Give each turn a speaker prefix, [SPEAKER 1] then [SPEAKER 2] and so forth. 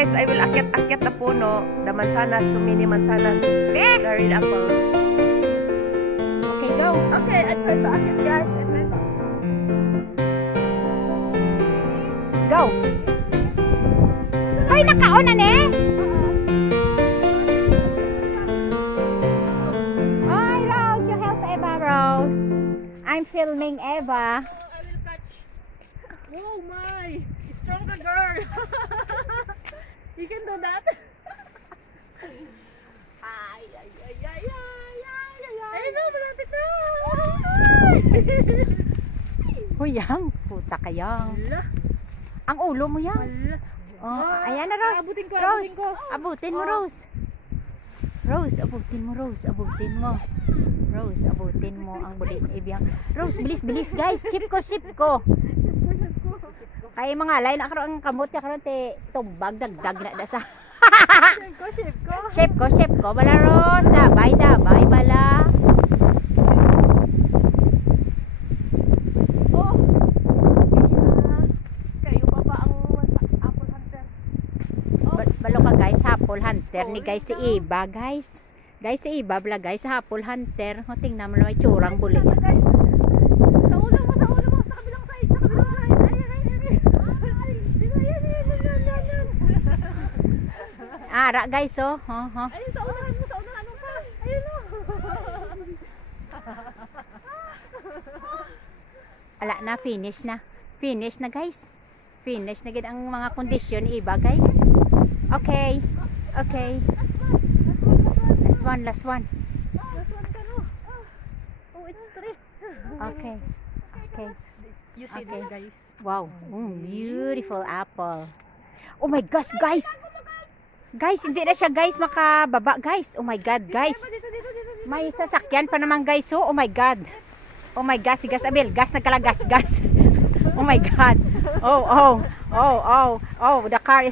[SPEAKER 1] Guys, I will akyat-akyat na puno. The mansanas, sumini mansanas. The red apple.
[SPEAKER 2] Okay, go.
[SPEAKER 1] Okay, I try to akyat guys. I try to.
[SPEAKER 2] Go. Hoy, nakaon na ne. Hi, Rose. You help Eva, Rose. I'm filming Eva.
[SPEAKER 1] I will catch. Oh my! Stronger girl! you can do that? ay, ay, ay, ay, ay, ay, ay, ay. Ayun na, malapit na!
[SPEAKER 2] Huyang, puta kayang.
[SPEAKER 1] Hala,
[SPEAKER 2] Ang ulo mo yan.
[SPEAKER 1] hala.
[SPEAKER 2] Oh,
[SPEAKER 1] Ah,
[SPEAKER 2] ayan na, Rose.
[SPEAKER 1] abutin ko,
[SPEAKER 2] Rose,
[SPEAKER 1] abutin ko.
[SPEAKER 2] abutin mo,
[SPEAKER 1] Oh.
[SPEAKER 2] Rose. Rose, abutin mo, Rose. Abutin mo. Rose, abutin mo ang bulis ibiyang. Rose, bilis, bilis, guys. Chip ko, chip ko. Kay mga lain na karon ang kamot ya karon te tumbag dagdag na da sa.
[SPEAKER 1] Shape ko, shape ko.
[SPEAKER 2] Chip ko, chip ko. Bala, Rose. Dabay, dabay, bala.
[SPEAKER 1] Oh! Kayo pa ba ang apple hunter?
[SPEAKER 2] Ba- Balo ka guys, Hapol Hunter ni guys si Iba, guys. Guys si Iba, bala guys, Hapol Hunter. O, tingnan mo naman yung tsurang buli.
[SPEAKER 1] Guys, sa ulo mo, sa ulo mo, sa kabilang side, sa kabilang side. Ay, ay, ay, ay. Ay, ay, ay, ay, ay, ay, ay.
[SPEAKER 2] Ara guys, oh. Oh, oh.
[SPEAKER 1] Ayun, sa unahan mo, sa unahan mo pa. Ayun o.
[SPEAKER 2] Ala na, finish na. Finish na guys. Finish na gid ang mga kondisyon Iba guys. Okay. Okay. Last one, last one.
[SPEAKER 1] Last one ka no. Oh, it's three.
[SPEAKER 2] Okay. Okay.
[SPEAKER 1] You see
[SPEAKER 2] Okay.
[SPEAKER 1] this, guys?
[SPEAKER 2] Wow. Mm, beautiful apple. Oh my gosh, guys. Guys, hindi na siya guys makababa guys. Oh my god, guys. May sasakyan pa naman guys. Oh, oh my god. Oh my gosh, si Gas Abel. Gas nagkalagas, gas. oh my god. Oh, oh. Oh, oh. Oh, the car is